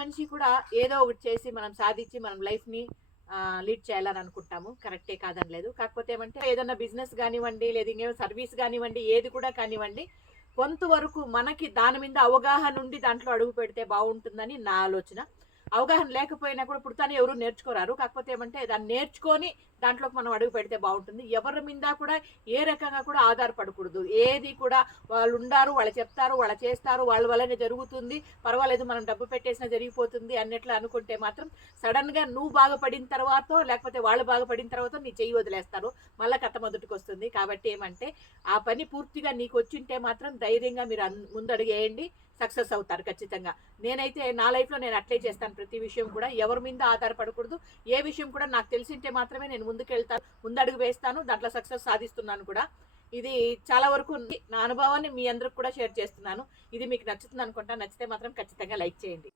మనిషి కూడా ఏదో ఒకటి చేసి మనం సాధించి మనం లైఫ్ని లీడ్ చేయాలని అనుకుంటాము. కరెక్టే కాదనలేదు. కాకపోతే ఏమంటే ఏదైనా బిజినెస్ కానివ్వండి, లేదా ఇంకేమైనా సర్వీస్ కానివ్వండి, ఏది కూడా కానివ్వండి, కొంతవరకు మనకి దాని మీద అవగాహన ఉండి దాంట్లో అడుగు పెడితే బాగుంటుందని నా ఆలోచన. అవగాహన లేకపోయినా కూడా పుడతానే ఎవరు నేర్చుకోరారు. కాకపోతే ఏమంటే దాన్ని నేర్చుకొని దాంట్లోకి మనం అడుగు పెడితే బాగుంటుంది. ఎవరి మీద కూడా ఏ రకంగా కూడా ఆధారపడకూడదు. ఏది కూడా వాళ్ళు ఉండారు, వాళ్ళు చెప్తారు, వాళ్ళు చేస్తారు, వాళ్ళ వల్లనే జరుగుతుంది, పర్వాలేదు మనం డబ్బు పెట్టేసినా జరిగిపోతుంది అన్నట్లు అనుకుంటే మాత్రం సడన్గా నువ్వు బాగుపడిన తర్వాతో లేకపోతే వాళ్ళు బాగుపడిన తర్వాత నీ చెయ్యి వదిలేస్తారు, మళ్ళీ కట్ట మొదటికి వస్తుంది. కాబట్టి ఏమంటే ఆ పని పూర్తిగా నీకు వచ్చింటే మాత్రం ధైర్యంగా మీరు ముందడుగు వేయండి, సక్సెస్ అవుతారు ఖచ్చితంగా. నేనైతే నా లైఫ్లో నేను అట్లే చేస్తాను. ప్రతి విషయం కూడా ఎవరి మీద ఆధారపడకూడదు. ఏ విషయం కూడా నాకు తెలిసింటే మాత్రమే నేను ముందుకెళ్తాను, ముందడుగు వేస్తాను, దాంట్లో సక్సెస్ సాధిస్తున్నాను కూడా. ఇది చాలా వరకు నా అనుభవాన్ని మీ అందరికి కూడా షేర్ చేస్తున్నాను. ఇది మీకు నచ్చుతుంది అనుకుంటా. నచ్చితే మాత్రం ఖచ్చితంగా లైక్ చేయండి.